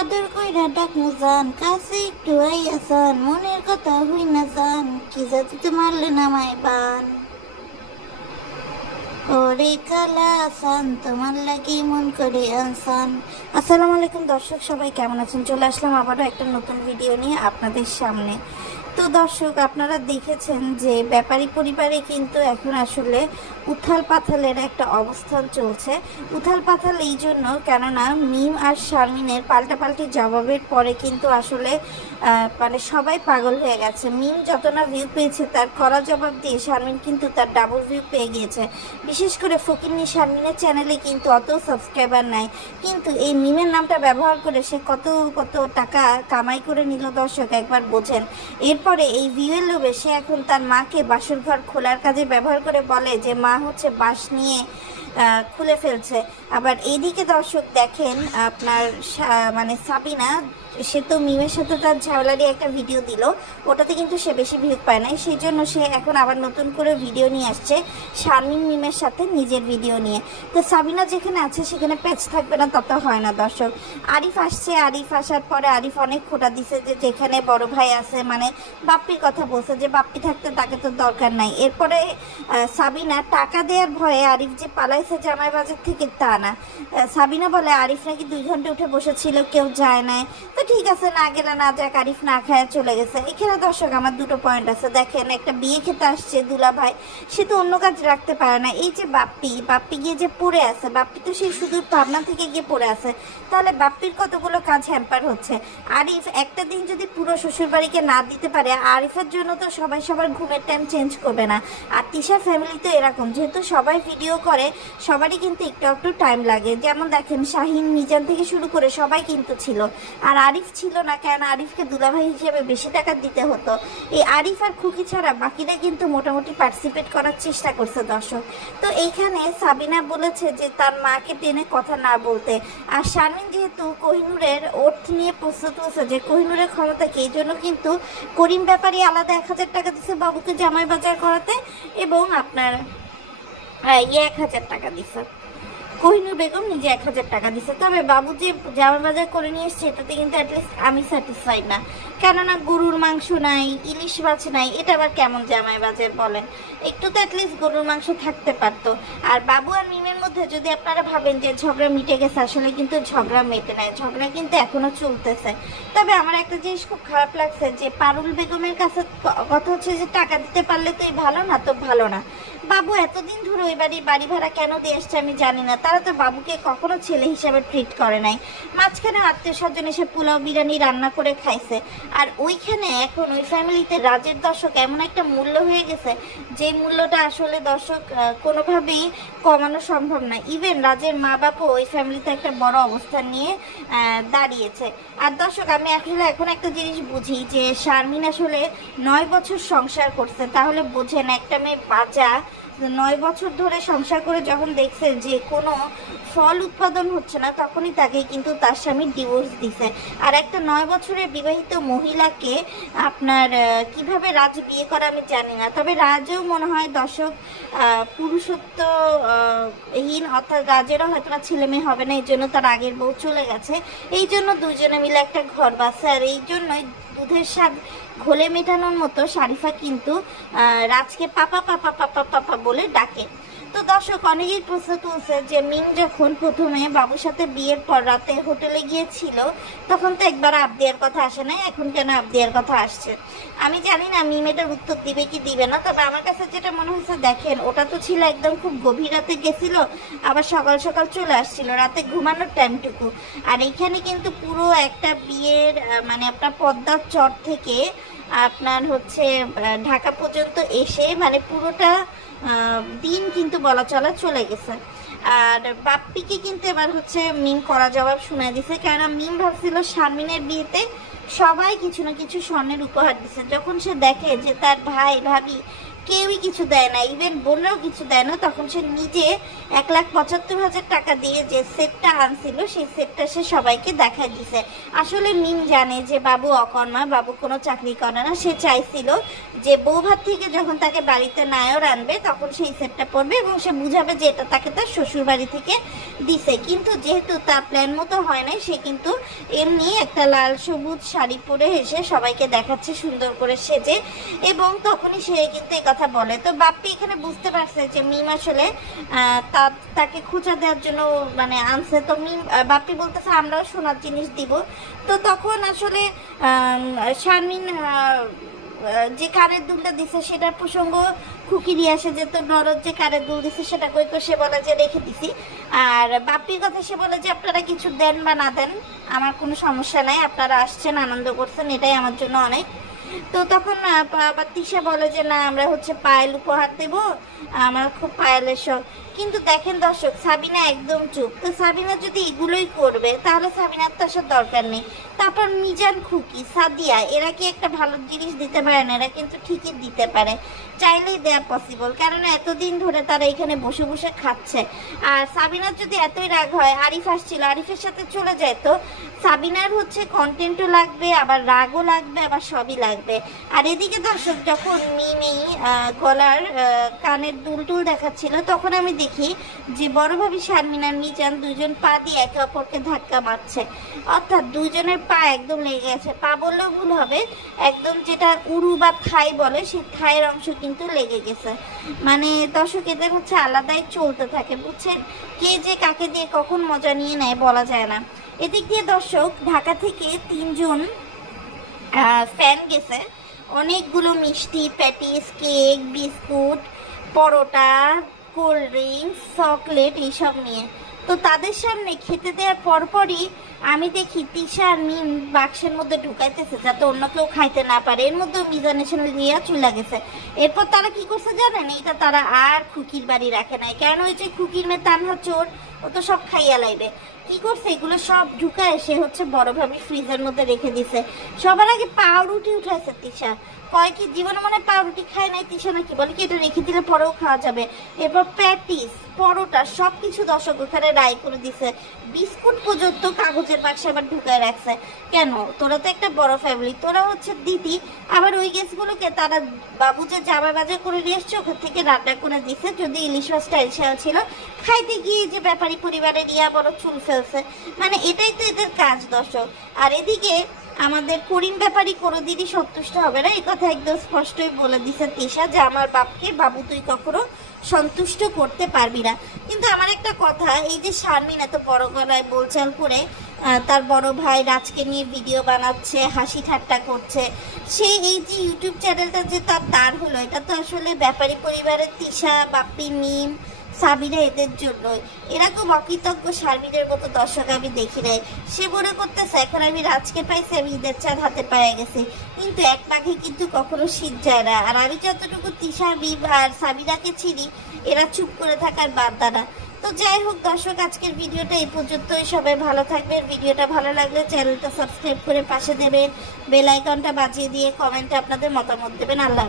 আদর কইরা ডাকমু জান, কাছে একটু আইয়াসান, মনের কথা হই না জান, কি জাতিতে মারলে নামাই বান। ওরে কালা আসান, তোমার লাগি মন করে আনসান। আসসালামু আলাইকুম দর্শক, সবাই কেমন আছেন? চলে আসলাম আবারও একটা নতুন ভিডিও নিয়ে আপনাদের সামনে। তো দর্শক, আপনারা দেখেছেন যে ব্যাপারী পরিবারে কিন্তু এখন আসলে উথাল পাথালের একটা অবস্থান চলছে। উথাল পাথাল এই জন্য, কেননা মিম আর শারমিনের পাল্টাপাল্টি জবাবের পরে কিন্তু আসলে মানে সবাই পাগল হয়ে গেছে। মিম যত না ভিউ পেয়েছে তার কড়া জবাব দিয়ে শারমিন কিন্তু তার ডাবল ভিউ পেয়ে গিয়েছে। বিশেষ করে ফকিন্নি শারমিনের চ্যানেলে কিন্তু অত সাবস্ক্রাইবার নাই, কিন্তু এই মিমের নামটা ব্যবহার করে সে কত কত টাকা কামাই করে নিল দর্শক একবার বোঝেন। এরপরে এই ভিউয়ের লোভে সে এখন তার মাকে বাসর ঘর খোলার কাজে ব্যবহার করে বলে যে মা হচ্ছে বাঁশ নিয়ে খুলে ফেলছে। আবার এইদিকে দর্শক দেখেন আপনার মানে সাবিনা, সে তো মিমের সাথে তার ঝামেলারই একটা ভিডিও দিল, ওটাতে কিন্তু সে বেশি ভিউ পায় নাই, সেই জন্য সে এখন আবার নতুন করে ভিডিও নিয়ে আসছে শারমিন মিমের সাথে নিজের ভিডিও নিয়ে। তো সাবিনা যেখানে আছে সেখানে প্যাচ থাকবে না তত হয় না দর্শক। আরিফ আসছে, আরিফ আসার পরে আরিফ অনেক খোটা দিছে যে যেখানে বড় ভাই আছে, মানে বাপ্পির কথা বলছে যে বাপ্পি থাকতে তাকে তো দরকার নাই। এরপরে সাবিনা টাকা দেওয়ার ভয়ে আরিফ যে পালাইছে জামাই বাজার থেকে তা না, সাবিনা বলে আরিফ নাকি 2 ঘন্টা উঠে বসেছিল, কেউ যায় নাই। তো ঠিক আছে, না গেলে না যাক, আরিফ না খায় চলে গেছে। এখানে দর্শক আমার দুটো পয়েন্ট আছে। দেখেন, একটা বিয়ে খেতে আসছে দুলা ভাই, সে তো অন্য কাজ রাখতে পারে না। এই যে বাপ্পি গিয়ে যে পড়ে আছে, বাপ্পি তো সেই শুধু পাবনা থেকে গিয়ে পড়ে আছে, তাহলে বাপ্পির কতগুলো কাজ হ্যাম্পার হচ্ছে। আরিফ একটা দিন যদি পুরো শ্বশুরবাড়িকে না দিতে পারে, আরিফের জন্য তো সবাই সবার ঘুমের টাইম চেঞ্জ করবে না। আর তিশার ফ্যামিলি তো এরকম, যেহেতু সবাই ভিডিও করে সবারই কিন্তু একটু একটু টাইম লাগে। যেমন দেখেন শাহিন মিজান থেকে শুরু করে সবাই কিন্তু ছিল, আর আরিফ ছিল না, কেন আরিফকে দুলাভাই হিসেবে বেশি টাকা দিতে হতো। এই আরিফ আর খুকি ছাড়া বাকিরা কিন্তু মোটামুটি পার্টিসিপেট করার চেষ্টা করছে দর্শক। তো এইখানে সাবিনা বলেছে যে তার মাকে টেনে কথা না বলতে, আর শারমিন যেহেতু কোহিনুরের ওঠ নিয়ে প্রস্তুত হচ্ছে যে কোহিনুরের ক্ষমতা কি, এই জন্য কিন্তু করিম ব্যাপারী আলাদা 1000 টাকা দিচ্ছে বাবুকে জামাই বাজার করাতে, এবং আপনার 1000 টাকা দিচ্ছে। কোহিনুর বেগম নিজে 1000 টাকা দিচ্ছে। তবে বাবু যে জামা বাজার করে নিয়ে এসছে এটাতে কিন্তু অ্যাটলিস্ট আমি স্যাটিসফাইড না, কেননা গরুর মাংস নাই, ইলিশ মাছ নাই, এটা আবার কেমন জামাই বাজার বলেন? একটু তো অ্যাটলিস্ট গরুর মাংস থাকতে পারতো। আর বাবু আর মিমের মধ্যে যদি আপনারা ভাবেন যে ঝগড়া মিটে গেছে, আসলে কিন্তু ঝগড়া মেটে নাই, ঝগড়া কিন্তু এখনো চলতেছে। তবে আমার একটা জিনিস খুব খারাপ লাগছে যে পারুল বেগমের কাছে কথা হচ্ছে যে টাকা দিতে পারলে তুই ভালো, না তো ভালো না। বাবু এতদিন ধরে ওই বাড়ি ভাড়া কেন দিয়ে আসছে আমি জানি না, তারা তো বাবুকে কখনো ছেলে হিসাবে ট্রিট করে নাই। মাঝখানে আত্মীয় স্বজন এসে পোলাও বিরিয়ানি রান্না করে খাইছে, আর ওইখানে এখন ওই ফ্যামিলিতে রাজের দর্শক এমন একটা মূল্য হয়ে গেছে যে মূল্যটা আসলে দর্শক কোনোভাবেই কমানো সম্ভব না। ইভেন রাজের মা বাপও ওই ফ্যামিলিতে একটা বড় অবস্থান নিয়ে দাঁড়িয়েছে। আর দর্শক, আমি আসলে এখন একটা জিনিস বুঝি যে শারমিন আসলে 9 বছর সংসার করছে, তাহলে বোঝেন একটা মেয়ে বাচ্চা 9 বছর ধরে সংসার করে যখন দেখছে যে কোনো ফল উৎপাদন হচ্ছে না, তখনই তাকে কিন্তু তার স্বামী ডিভোর্স দিছে। আর একটা 9 বছরের বিবাহিত মহিলাকে আপনার কিভাবে রাজ বিয়ে করে আমি জানি না, তবে রাজও মনে হয় দর্শক পুরুষত্বহীন, অর্থাৎ রাজেরও হয়তো না ছেলে মেয়ে হবে না, এই জন্য তার আগের বউ চলে গেছে, এই জন্য দুজনে মিলে একটা ঘর বাসে। আর এই জন্যই দুধের স্বাদ ঘোলে মেটানোর মতো শারিফা কিন্তু রাজকে পাপা পাপা পাপা পাপা বলে ডাকে। তো দর্শক, অনেকেই প্রশ্ন তুলছে যে মিম যখন প্রথমে বাবুর সাথে বিয়ের পর রাতে হোটেলে গিয়েছিল তখন তো একবার আবদিয়ার কথা আসে নাই, এখন কেন আবদিয়ার কথা আসছে আমি জানি না। মিম এটার উত্তর দিবে কি দিবে না, তবে আমার কাছে যেটা মনে হয়েছে, দেখেন ওটা তো ছিল একদম খুব গভীর রাতে গেছিল, আবার সকাল সকাল চলে আসছিল, রাতে ঘুমানোর টাইমটুকু। আর এইখানে কিন্তু পুরো একটা বিয়ের মানে আপনার পদ্মার চর থেকে আপনার হচ্ছে ঢাকা পর্যন্ত এসে মানে পুরোটা দিন কিন্তু বলা চলা চলে গেছে। আর বাপ্পিকে কিন্তু এবার হচ্ছে মিম করা জবাব শোনায় দিছে, কেননা মিম ভাবছিল শারমিনের বিয়েতে সবাই কিছু না কিছু স্বর্ণের উপহার দিছে, যখন সে দেখে যে তার ভাই ভাবি কেউই কিছু দেয় না, ইভেন বোনরাও কিছু দেয় না। তখন সে নিজে 1,75,000 টাকা দিয়ে যে সেটটা আনছিল সেই সেটটা সে সবাইকে দেখাই দিছে। আসলে মিম জানে যে বাবু অকর্মা, বাবু কোনো চাকরি করে না। সে চাইছিল যে বৌভাত থেকে যখন তাকে বাড়িতে নায়র আনবে তখন সেই সেটটা পরবে এবং সে বুঝাবে যে এটা তাকে তার শ্বশুর বাড়ি থেকে দিছে। কিন্তু যেহেতু তার প্ল্যান মতো হয় নাই, সে কিন্তু এমনি একটা লাল সবুজ শাড়ি পরে এসে সবাইকে দেখাচ্ছে সুন্দর করে সেজে, এবং তখনই সে কিন্তু এই কথা বলে। তো বাপ্পি এখানে বুঝতে পারছে যে মিম আসলে তাকে খোঁচা দেওয়ার জন্য মানে আনছে। তো মিম বাপ্পি বলতেছে আমরাও সোনার জিনিস দিব। তো তখন আসলে শারমিন যে কানের দুলটা দিছে সেটার প্রসঙ্গ খুকি দিয়ে আসে যে তোর নরদ যে কানের দুল দিছে সেটা কই, তো সে বলে যে রেখে দিছি। আর বাপ্পির কথা সে বলে যে আপনারা কিছু দেন বা না দেন আমার কোনো সমস্যা নাই, আপনারা আসছেন আনন্দ করছেন এটাই আমার জন্য অনেক। তো তখন আবার তিশা বলে যে না আমরা হচ্ছে পায়েল উপহার দেব, আমার খুব পায়েলের শখ। কিন্তু দেখেন দর্শক, সাবিনা একদম চুপ। তো সাবিনা যদি এগুলোই করবে তাহলে সাবিনার তো আসার দরকার নেই। তারপর মিজান, খুকি, সাদিয়া এরা কি একটা ভালো জিনিস দিতে পারে না? এরা কিন্তু ঠিকই দিতে পারে, চাইলেই দেওয়া পসিবল, কারণ এতদিন ধরে তারা এখানে বসে বসে খাচ্ছে। আর সাবিনার যদি এতই রাগ হয়, আরিফ আসছিল আরিফের সাথে চলে যায়, তো সাবিনার হচ্ছে কন্টেন্টও লাগবে, আবার রাগও লাগবে, আবার সবই লাগবে। আর এদিকে দর্শক যখন মিমি গলার কানের দুল টুল দেখাচ্ছিল তখন আমি দেখি যে বড় ভাবি শারমিন আর মিজান দুজন পা দিয়ে একে অপরকে ধাক্কা মারছে, অর্থাৎ দুজনের পা একদম লেগে গেছে। পা বললেও ভুল হবে, একদম যেটা উরু বা থাই বলে সেই থাইয়ের অংশ কিন্তু লেগে গেছে। মানে দর্শক এদের হচ্ছে আলাদাই চলতে থাকে, বুঝছেন? কে যে কাকে দিয়ে কখন মজা নিয়ে নেয় বলা যায় না। এদিক দিয়ে দর্শক ঢাকা থেকে 3 জন ফ্যান গেছে অনেকগুলো মিষ্টি, প্যাটিস, কেক, বিস্কুট, পরোটা, কোল্ড ড্রিঙ্কস, চকলেট এইসব নিয়ে। তো তাদের সামনে খেতে দেওয়ার পরপরই আমি দেখি তিশা আর মিম বাক্সের মধ্যে ঢুকাইতেছে যাতে অন্য কেউ খাইতে না পারে। এর মধ্যে মিজানের সঙ্গে রিয়া চলে গেছে। এরপর তারা কি করছে জানেন? এটা তারা আর খুকির বাড়ি রাখে নাই, কেন ওই যে খুকির মেয়ে তানহা চোর, ও তো সব খাইয়া লাইবে। কি করছে এগুলো সব ঢুকায় সে হচ্ছে বড় ভাবি ফ্রিজের মধ্যে রেখে দিছে। সবার আগে পাউরুটি উঠাইছে তিশা, কয় কি জীবনে মনে পাউরুটি খায় নাই তিশা নাকি, বলে কি এটা রেখে দিলে পরেও খাওয়া যাবে। এরপর প্যাটিস, পরোটা সবকিছু দর্শক ওখানে রাই করে দিছে, বিস্কুট পর্যন্ত কাগজের বাক্সে আবার ঢুকায় রাখছে। কেন? তোরা তো একটা বড় ফ্যামিলি, তোরা হচ্ছে দিদি, আবার ওই গ্যাসগুলোকে তারা বাবু যে জামা বাজার করে নিয়ে এসছে ওখান থেকে রান্না করে দিছে। যদি ইলিশ মাছটা এসেও ছিল, খাইতে গিয়ে যে ব্যাপারী পরিবারে রিয়া বড় চুল ফেলছে, মানে এটাই তো এদের কাজ দর্শক। আর এদিকে আমাদের করিম ব্যাপারী কোনোদিনই সন্তুষ্ট হবে না, এই কথা একদম স্পষ্টই বলে দিছে তিশা যে আমার বাপকে বাবু তুই কখনো সন্তুষ্ট করতে পারবি না। কিন্তু আমার একটা কথা, এই যে শারমিন এত বড় গলায় বোলচাল করে তার বড় ভাই রাজকে নিয়ে ভিডিও বানাচ্ছে, হাসি ঠাট্টা করছে, সেই এই যে ইউটিউব চ্যানেলটা যে তার দাঁড় হলো, এটা তো আসলে ব্যাপারী পরিবারের তিশা, বাপ্পি, মিম, সাবিনা এদের জন্য। এরকম অকৃতজ্ঞ শারমিনের মতো দর্শক আমি দেখি নাই। সে মনে করতেছে এখন আমি রাজকে পাইছি, আমি ঈদের চাঁদ হাতে পেয়ে গেছি, কিন্তু এক পাখি কিন্তু কখনো শীত যায় না। আর আমি যতটুকু তিশা, মিম আর সাবিনাকে চিনি, এরা চুপ করে থাকার বাধ্য না। তো যাই হোক দর্শক, আজকের ভিডিওটা এই পর্যন্তই। সবাই ভালো থাকবেন। ভিডিওটা ভালো লাগলে চ্যানেলটা সাবস্ক্রাইব করে পাশে দেবেন, বেল আইকনটা বাজিয়ে দিয়ে কমেন্টে আপনাদের মতামত দেবেন। আল্লাহ।